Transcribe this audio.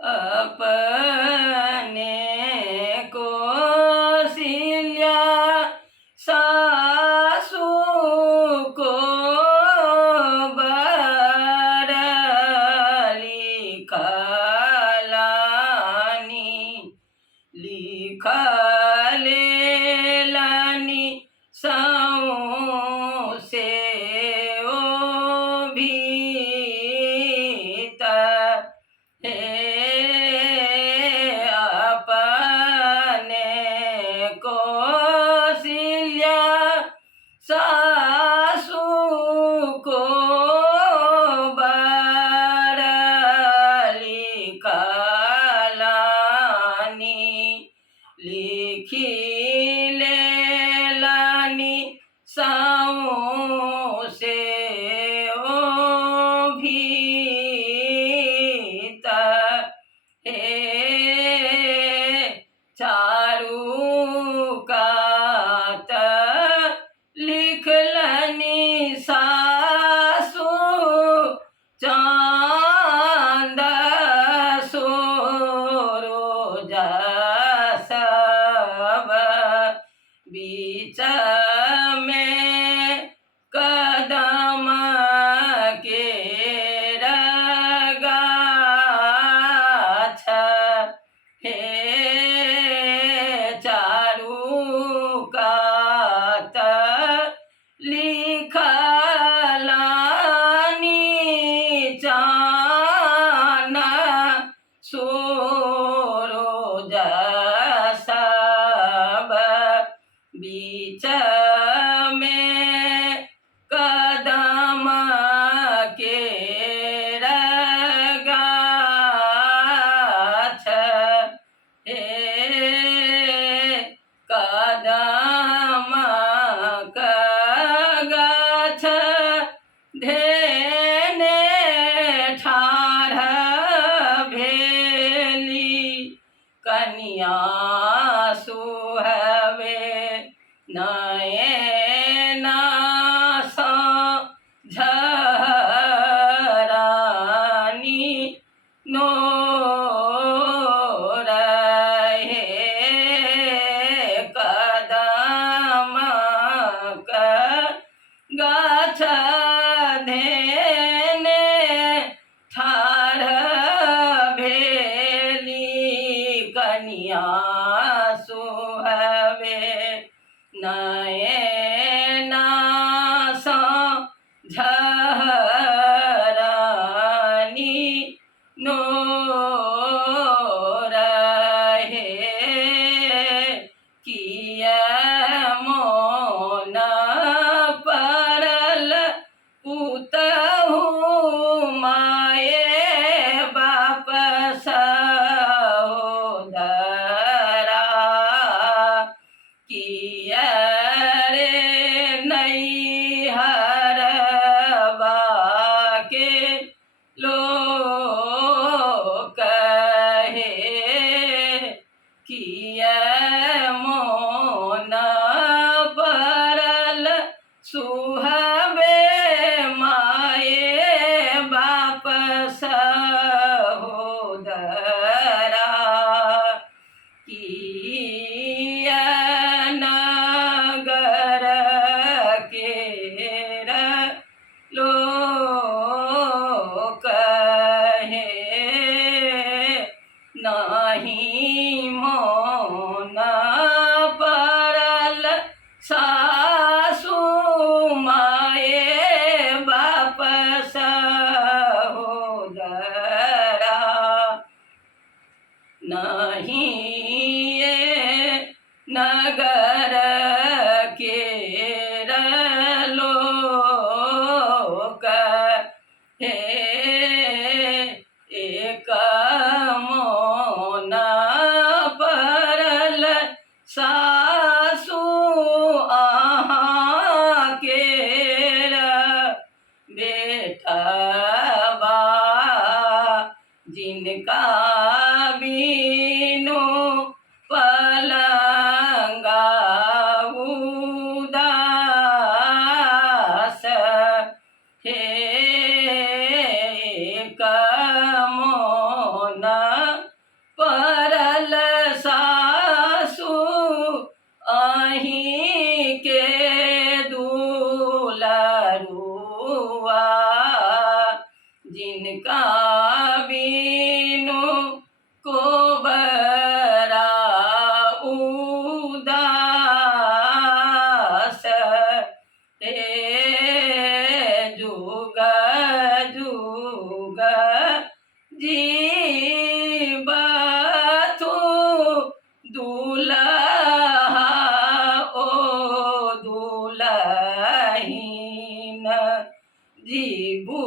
अपने कौशल्या सासू को बर लिखलेलानी सौंसे ओ भीत हे अपने कौशल्या सासू को बर लिखी लेलानी सौंसे ओ भीत हे चारू कात लिखलनी सासू चांद सोरोजा सब बीच में कदम के गाछ हे चारू कात लिखलानी चान सोरोजा सब बीच में कदम के गाछ हे कदम का गाछ धेने ठाढ़ भेली कनिया सुहवे नयना सा झरानी नो रहे कदम का गाछ धेने ठाढ़ भेली कनिया सुहवे नयना सा झरानी नो रहे किया मोन परल पुतहु माये बाप सहोदरा किया रे नैहरवा के लोग कहे किया मोन परल सुहवे माये बाप सहोदरा किया नगर केर लोक कहे नहीं मोन परल सासू माये बाप सहोदरा नहीं ये नगर केर लोक हे एक मोन परल सासू आहाँ केर बेटवा जिनका बीनु पलंगा उदास हे कमोन जिनका बीनु को बरा उदास ते जुग जुग जीवतु दुल्हा ओ दुल्हीन जीबू